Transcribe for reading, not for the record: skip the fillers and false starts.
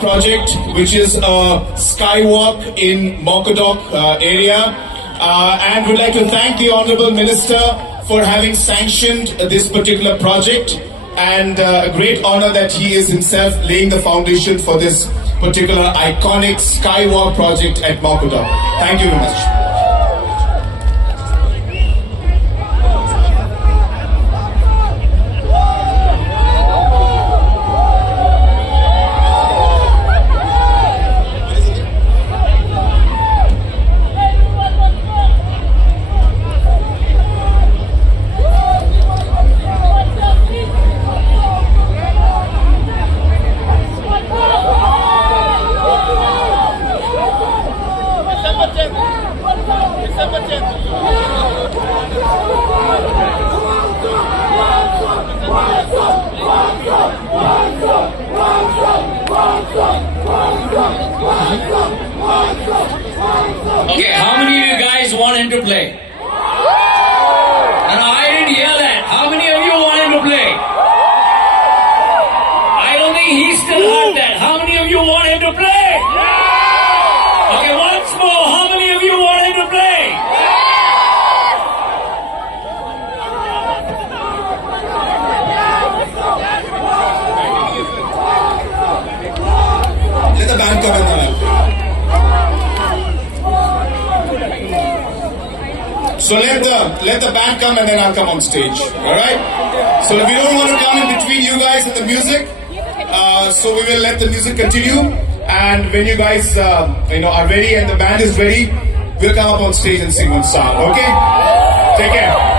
Project, which is a skywalk in Mokkodok area, and would like to thank the Honorable Minister for having sanctioned this particular project, and a great honor that he is himself laying the foundation for this particular iconic skywalk project at Mokkodok. Thank you very much. Okay, how many of you guys want him to play? No, I didn't hear that. How many of you want him to play? I don't think he still heard that. How many of you want him to play? Okay, once more. How many of you want him to play? Let the band come in. So let the band come and then I'll come on stage. Alright? So if you don't want to come in between you guys and the music, so we will let the music continue, and when you guys are ready and the band is ready, we'll come up on stage and sing one song. Okay? Take care.